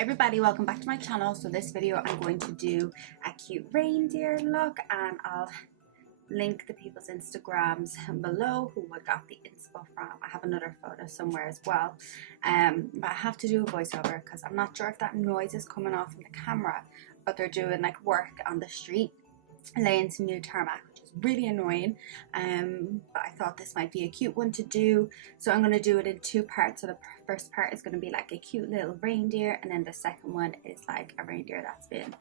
Everybody, welcome back to my channel. So this video I'm going to do a cute reindeer look, and I'll link the people's Instagrams below who I got the inspo from. I have another photo somewhere as well, but I have to do a voiceover because I'm not sure if that noise is coming off from the camera, but they're doing like work on the street, laying some new tarmac, which is really annoying. But I thought this might be a cute one to do, so I'm going to do it in two parts. So the first part is going to be like a cute little reindeer, and then the second one is like a reindeer that's been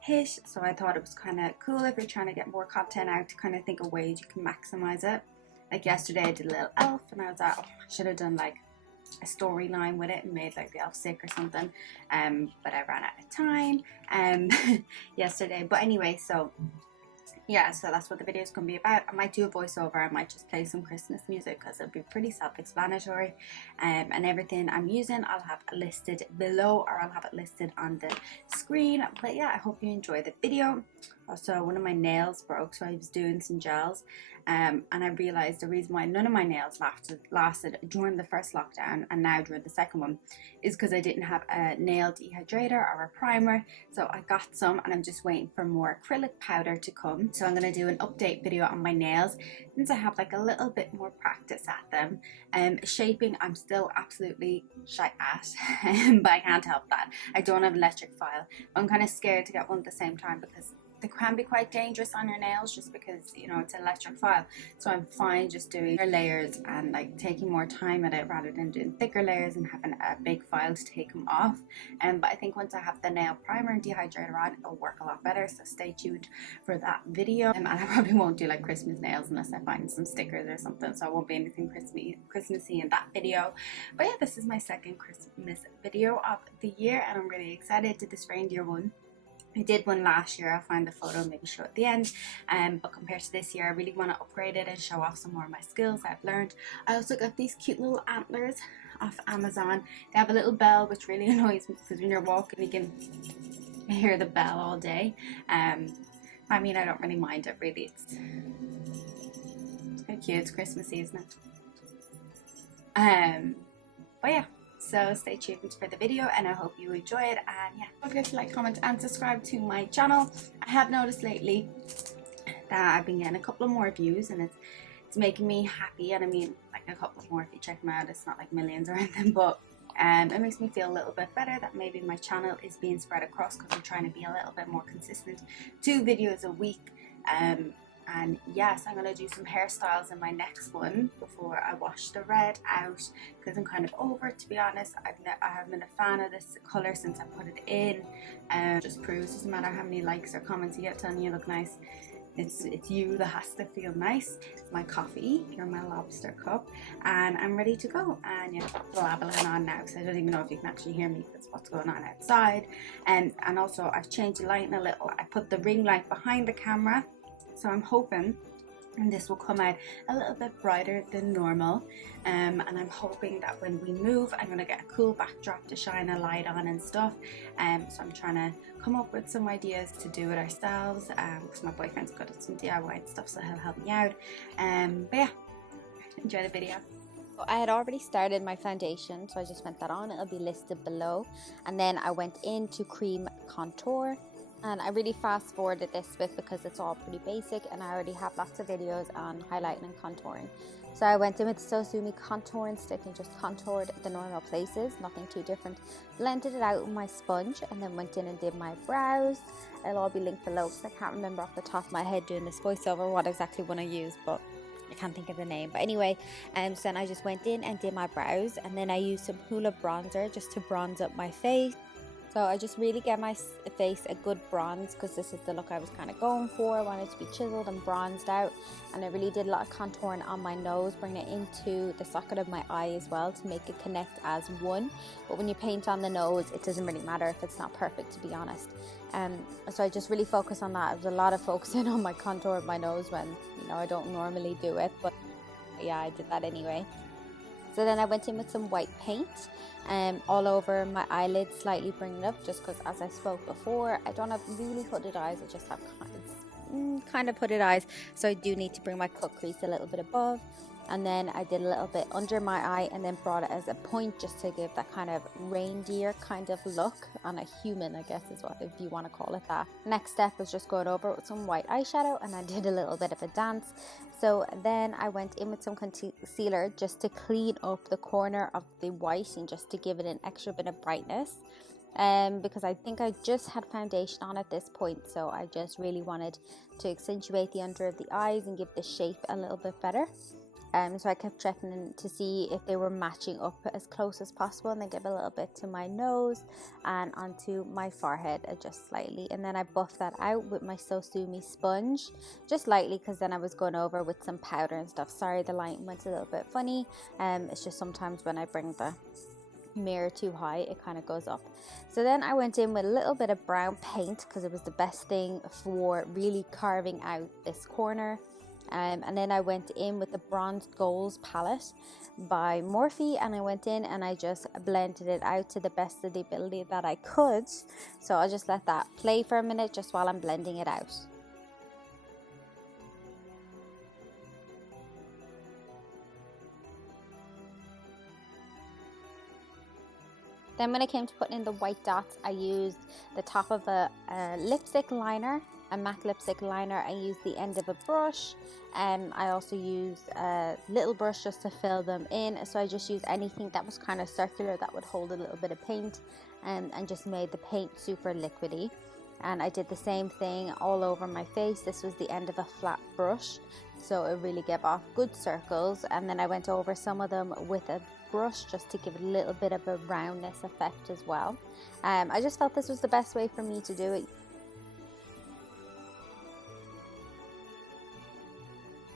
hit. So I thought it was kind of cool if you're trying to get more content out, to kind of think of ways you can maximize it. Like yesterday I did a little elf, and I was like, oh, I should have done like a storyline with it and made like the elf sick or something, but I ran out of time yesterday. But anyway, so yeah, so that's what the video is going to be about. I might do a voiceover, I might just play some Christmas music because it'll be pretty self-explanatory, and everything I'm using I'll have listed below, or I'll have it listed on the screen. But yeah, I hope you enjoy the video. Also, one of my nails broke, so I was doing some gels, and I realized the reason why none of my nails lasted during the first lockdown and now during the second one is because I didn't have a nail dehydrator or a primer. So I got some, and I'm just waiting for more acrylic powder to come. So I'm going to do an update video on my nails since I have like a little bit more practice at them. Shaping, I'm still absolutely shy at, but I can't help that. I don't have electric file. I'm kind of scared to get one at the same time because they can be quite dangerous on your nails, just because, you know, it's an electric file. So I'm fine just doing layers and like taking more time at it rather than doing thicker layers and having a big file to take them off. But I think once I have the nail primer and dehydrator on, it'll work a lot better. So stay tuned for that video. And I probably won't do like Christmas nails unless I find some stickers or something, so it won't be anything Christmassy in that video. But yeah, this is my second Christmas video of the year, and I'm really excited. Did this reindeer one. I did one last year. I'll find the photo and maybe show at the end. But compared to this year, I really want to upgrade it and show off some more of my skills I've learned. I also got these cute little antlers off Amazon. They have a little bell, which really annoys me because when you're walking, you can hear the bell all day. I mean, I don't really mind it really. It's cute. It's Christmassy, isn't it? But yeah. So stay tuned for the video, and I hope you enjoy it. And yeah, don't forget to like, comment and subscribe to my channel. I have noticed lately that I've been getting a couple of more views, and it's making me happy. And I mean, like a couple more if you check them out. It's not like millions or anything, but it makes me feel a little bit better that maybe my channel is being spread across, because I'm trying to be a little bit more consistent. 2 videos a week. And yes, I'm going to do some hairstyles in my next one before I wash the red out, because I'm kind of over it, to be honest. I haven't been a fan of this colour since I put it in. Just proves, doesn't matter how many likes or comments you get telling you look nice, it's you that has to feel nice. It's my coffee, you're my lobster cup, and I'm ready to go. And yeah, blabbling on now, so I don't even know if you can actually hear me because what's going on outside. And also I've changed the lighting a little. I put the ring light behind the camera, so I'm hoping this will come out a little bit brighter than normal, and I'm hoping that when we move I'm going to get a cool backdrop to shine a light on and stuff. So I'm trying to come up with some ideas to do it ourselves, because my boyfriend's good at some DIY and stuff, so he'll help me out. But yeah, enjoy the video. I had already started my foundation, so I just went that on. It'll be listed below, and then I went into cream contour. And I really fast forwarded this bit because it's all pretty basic, and I already have lots of videos on highlighting and contouring. So I went in with the Sosumi contouring stick and just contoured the normal places, nothing too different. Blended it out with my sponge, and then went in and did my brows. It'll all be linked below because I can't remember off the top of my head doing this voiceover what exactly one I used, but I can't think of the name. But anyway, so then I just went in and did my brows, and then I used some Hoola bronzer just to bronze up my face. So I just really get my face a good bronze, because this is the look I was kind of going for. I wanted it to be chiseled and bronzed out, and I really did a lot of contouring on my nose, bringing it into the socket of my eye as well to make it connect as one. But when you paint on the nose, it doesn't really matter if it's not perfect, to be honest. So I just really focus on that. There was a lot of focusing on my contour of my nose when, you know, I don't normally do it, but yeah, I did that anyway. So then I went in with some white paint all over my eyelids, slightly bringing it up, just because, as I spoke before, I don't have really hooded eyes. I just have kind of hooded eyes, so I do need to bring my cut crease a little bit above. and then I did a little bit under my eye and then brought it as a point just to give that kind of reindeer kind of look on a human, I guess is what, if you want to call it that. Next step was just going over with some white eyeshadow, and I did a little bit of a dance. So then I went in with some concealer just to clean up the corner of the white and just to give it an extra bit of brightness. Because I think I just had foundation on at this point, so I just really wanted to accentuate the under of the eyes and give the shape a little bit better. So I kept checking to see if they were matching up as close as possible, and then give a little bit to my nose and onto my forehead just slightly, and then I buffed that out with my Sosumi sponge just lightly, because then I was going over with some powder and stuff. Sorry, the light went a little bit funny. It's just sometimes when I bring the mirror too high, it kind of goes up. So then I went in with a little bit of brown paint, because it was the best thing for really carving out this corner. And then I went in with the Bronzed Goals palette by Morphe, and I went in and I just blended it out to the best of the ability that I could. So I'll just let that play for a minute just while I'm blending it out. Then when it came to putting in the white dots, I used the top of a lipstick liner, a matte lipstick liner. I used the end of a brush, and I also used a little brush just to fill them in. So I just used anything that was kind of circular that would hold a little bit of paint, and just made the paint super liquidy. And I did the same thing all over my face. This was the end of a flat brush, so it really gave off good circles. And then I went over some of them with a brush just to give it a little bit of a roundness effect as well. I just felt this was the best way for me to do it.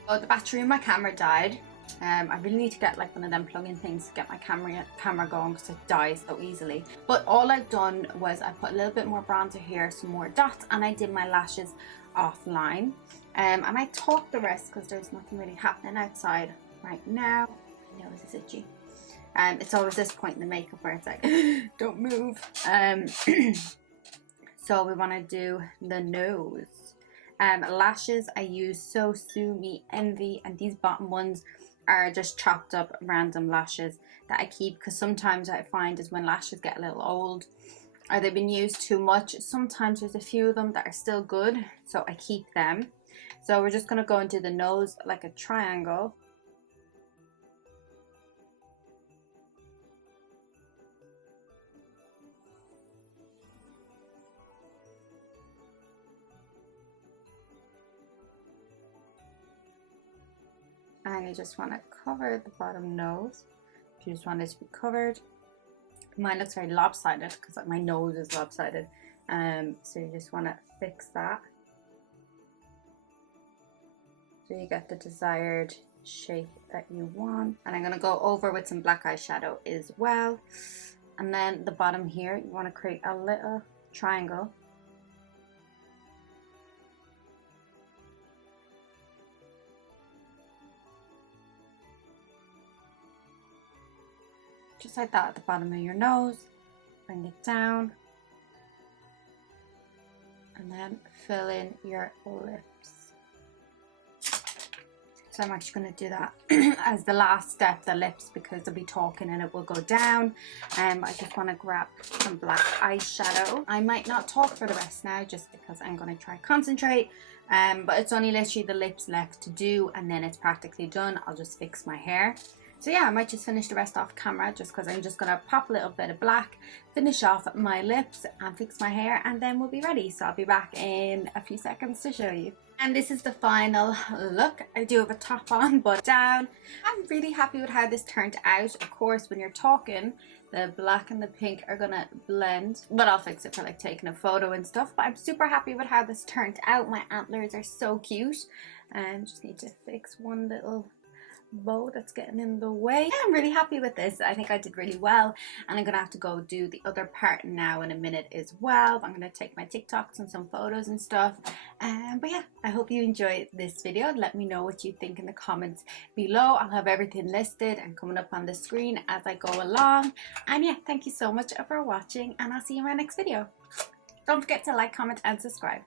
So the battery in my camera died. I really need to get like one of them plug-in things to get my camera going, because it dies so easily. But all I've done was I put a little bit more bronzer here, some more dots, and I did my lashes offline. And I talked the rest because there's nothing really happening outside right now. My nose is itchy. It's always this point in the makeup where it's like, don't move. So we want to do the nose. Lashes, I use Sosumi Envy, and these bottom ones are just chopped up random lashes that I keep, because sometimes I find is when lashes get a little old or they've been used too much, sometimes there's a few of them that are still good, so I keep them. So we're just going to go into the nose like a triangle. And you just want to cover the bottom nose. If you just want it to be covered. Mine looks very lopsided because my nose is lopsided. So you just want to fix that, so you get the desired shape that you want. And I'm going to go over with some black eyeshadow as well. And then the bottom here, you want to create a little triangle. Just like that at the bottom of your nose. Bring it down. And then fill in your lips. So I'm actually going to do that as the last step, the lips, because I'll be talking and it will go down. I just want to grab some black eyeshadow. I might not talk for the rest now just because I'm going to try concentrate. But it's only literally the lips left to do, and then it's practically done. I'll just fix my hair. So yeah, I might just finish the rest off camera just because I'm just going to pop a little bit of black, finish off my lips and fix my hair, and then we'll be ready. So I'll be back in a few seconds to show you. And this is the final look. I do have a top on but down. I'm really happy with how this turned out. Of course, when you're talking, the black and the pink are gonna blend, but I'll fix it for like taking a photo and stuff. But I'm super happy with how this turned out. My antlers are so cute. And just need to fix one little bow that's getting in the way. Yeah, I'm really happy with this. I think I did really well, and I'm gonna have to go do the other part now in a minute as well. I'm gonna take my TikToks and some photos and stuff. But yeah, I hope you enjoyed this video. Let me know what you think in the comments below. I'll have everything listed and coming up on the screen as I go along. And yeah, thank you so much for watching, and I'll see you in my next video. Don't forget to like, comment and subscribe.